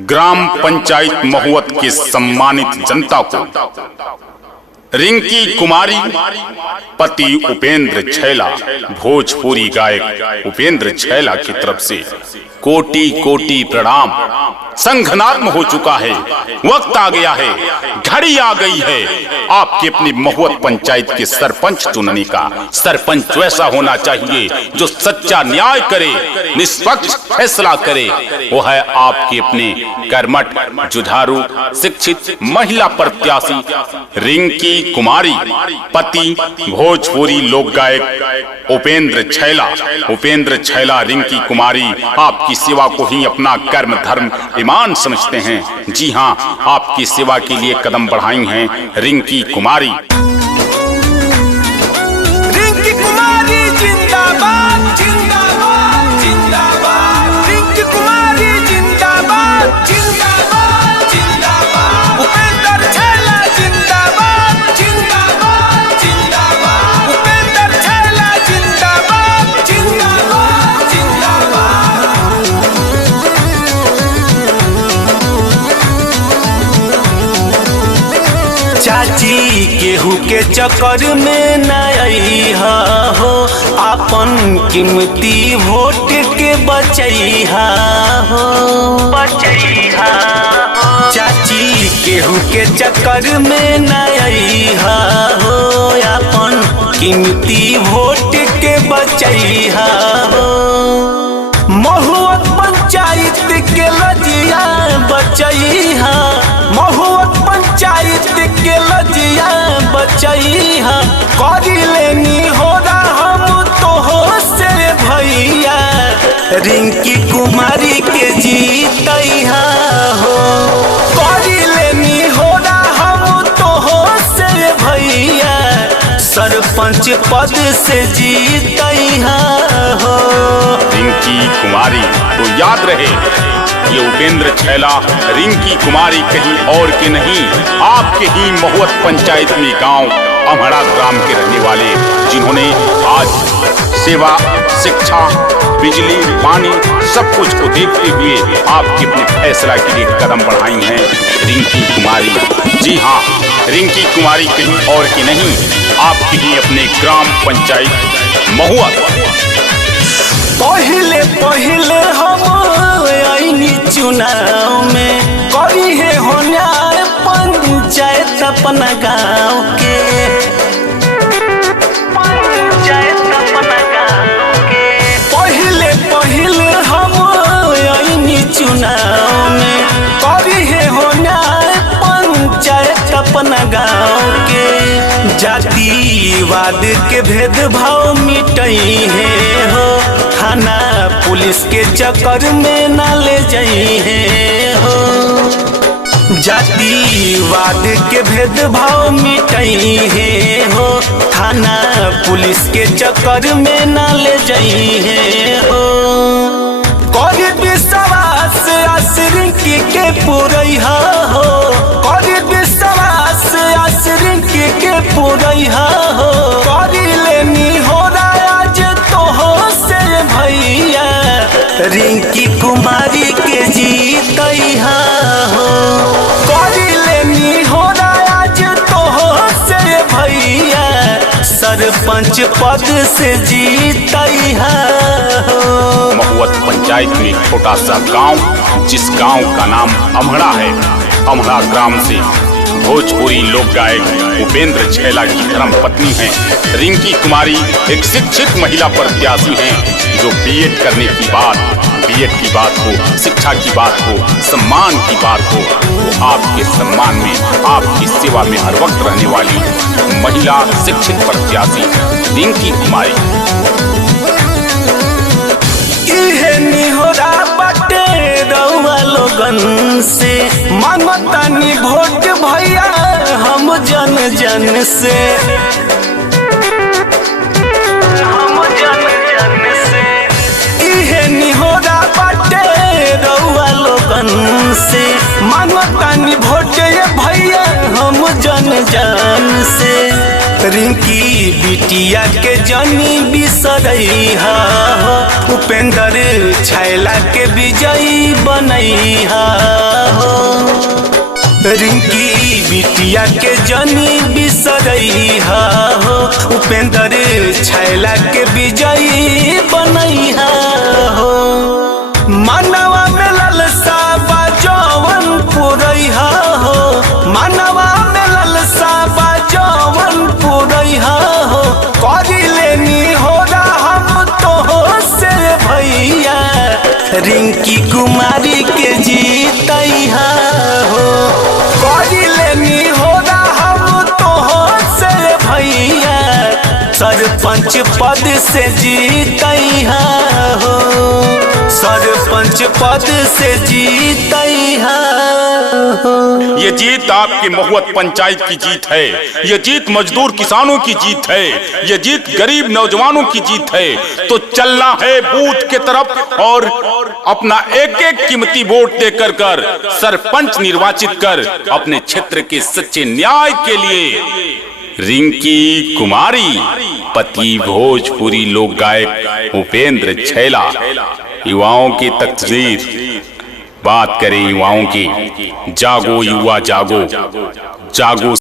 ग्राम पंचायत महुवत के सम्मानित जनता को रिंकी कुमारी पति उपेंद्र छैला, भोजपुरी गायक उपेंद्र छैला की तरफ से कोटि कोटि प्रणाम। संघनात्म हो चुका है, वक्त आ गया है, घड़ी आ गई है आपकी अपनी महुवत पंचायत के सरपंच चुनने का। सरपंच वैसा होना चाहिए जो सच्चा न्याय करे, निष्पक्ष फैसला करे। वो है आपकी अपनी कर्मठ, जुझारू, शिक्षित महिला प्रत्याशी रिंकी कुमारी, पति भोजपुरी लोक गायक उपेंद्र छैला। उपेंद्र छैला रिंकी कुमारी आपकी सेवा को ही अपना कर्म धर्म ईमान समझते हैं। जी हाँ, आपकी सेवा के लिए कदम बढ़ाई हैं रिंकी कुमारी। रिंकी कुमारी जिंदाबाद जिंदाबाद जिंदाबाद। रिंकी कुमारी जिंदाबाद जिंदाबाद जिंदाबाद। उपेंद्र छैला जिंदाबाद जिंदाबाद जिंदाबाद। उपेंद्र छैला जिंदाबाद जिंदाबाद जिंदाबाद। चाची केहू के चक्कर में न अइहा हो, अपन कीमती वोट के बचैहा हो, बचैहा हो। चाची केहू के चक्कर में न अइहा हो, अपन कीमती वोट के बचैहा हो। महुवत पंचायत के लजिया बचैहा, महुवत पंचायत के लजिया बचैहा। करी लेनी होगा हम तो हो से भैया, रिंकी कुमारी के जीतैहा हो। करी लेनी होगा हम तो हो से भैया, सरपंच पद से जीतैहा हो। रिंकी कुमारी तो याद रहे, ये उपेंद्र छैला रिंकी कुमारी कहीं और के नहीं, आपके ही महुवत पंचायत में गांव अमहड़ा ग्राम के रहने वाले, जिन्होंने आज सेवा, शिक्षा, बिजली, पानी सब कुछ को देखते हुए आपके अपने फैसला के लिए कदम बढ़ाई हैं रिंकी कुमारी। जी हाँ, रिंकी कुमारी कहीं और की नहीं, आपके ही अपने ग्राम पंचायत महुवत। पहले पहले हम आईनी चुनाव में, करी है हो न्याय पंचायत अपना गाँव के, पंचायत अपना गाँव के। पहले पहले हम आईनी चुनाव में, करी है हो न्याय पंचायत अपना गाँव के। जातिवाद के भेदभाव मिटई है हो, थाना पुलिस के चक्कर में न ले जाई है हो। जातिवाद के भेदभाव मिटई है हो, थाना पुलिस के चक्कर में न ले जाई है हो। कर विश्वास रिंकी के पुरैहा हो, कर विश्वास रिंकी के पुरैहा हो। करी लेनी हो आज तो हो से भैया, रिंकी कुमारी के जीतैहा हो। करी लेनी हो आज तो हो से भैया, सरपंच पद से जीतैहा हो। महुवत पंचायत में एक छोटा सा गांव, जिस गांव का नाम अमहड़ा है, अमहड़ा ग्राम से भोजपुरी लोक गायक उपेंद्र छैला की धर्म पत्नी हैं रिंकी कुमारी। एक शिक्षित महिला प्रत्याशी हैं जो बीएड करने की बात, बीएड की बात हो, शिक्षा की बात हो, सम्मान की बात हो, वो आपके सम्मान में, आपकी सेवा में हर वक्त रहने वाली महिला शिक्षित प्रत्याशी रिंकी कुमारी। निहोरा बटे रउआ लोगन से, मांगतानी वोट भैया हम जन जन से, हम जन जन से। इहे निहोरा बटे रउआ लोगन से, मांगतानी वोट भैया हम जन जन से। रिंकी बिटिया के जनी बिसरैहा हो, उपेंद्र छैला के विजयी बनैहा हो। रिंकी बिटिया के जनी बिसरैहा हो, उपेंद्र छैला के विजयी बनैहा हो। मानवा में ललसा बा जवन पुरैहा हो, मानवा में ललसा बा जवन पुरैहा हो। करी लेनी हो हम तो से भैया, रिंकी कुमारी के जीतैहा हो। करी लेनी हो हम तो से भैया, सरपंच पद से जीतैहा हो, सरपंच पद से जीतैहा हो। ये जीत आपकी महुवत पंचायत की जीत है, ये जीत मजदूर किसानों की जीत है, ये जीत गरीब नौजवानों की जीत है। तो चलना है बूथ के तरफ और अपना एक एक कीमती वोट देकर कर सरपंच निर्वाचित कर अपने क्षेत्र के सच्चे न्याय के लिए रिंकी कुमारी पति भोजपुरी लोक गायक उपेंद्र छैला युवाओं की तकदीर। बात करें युवाओं की, जागो युवा जागो, जागो।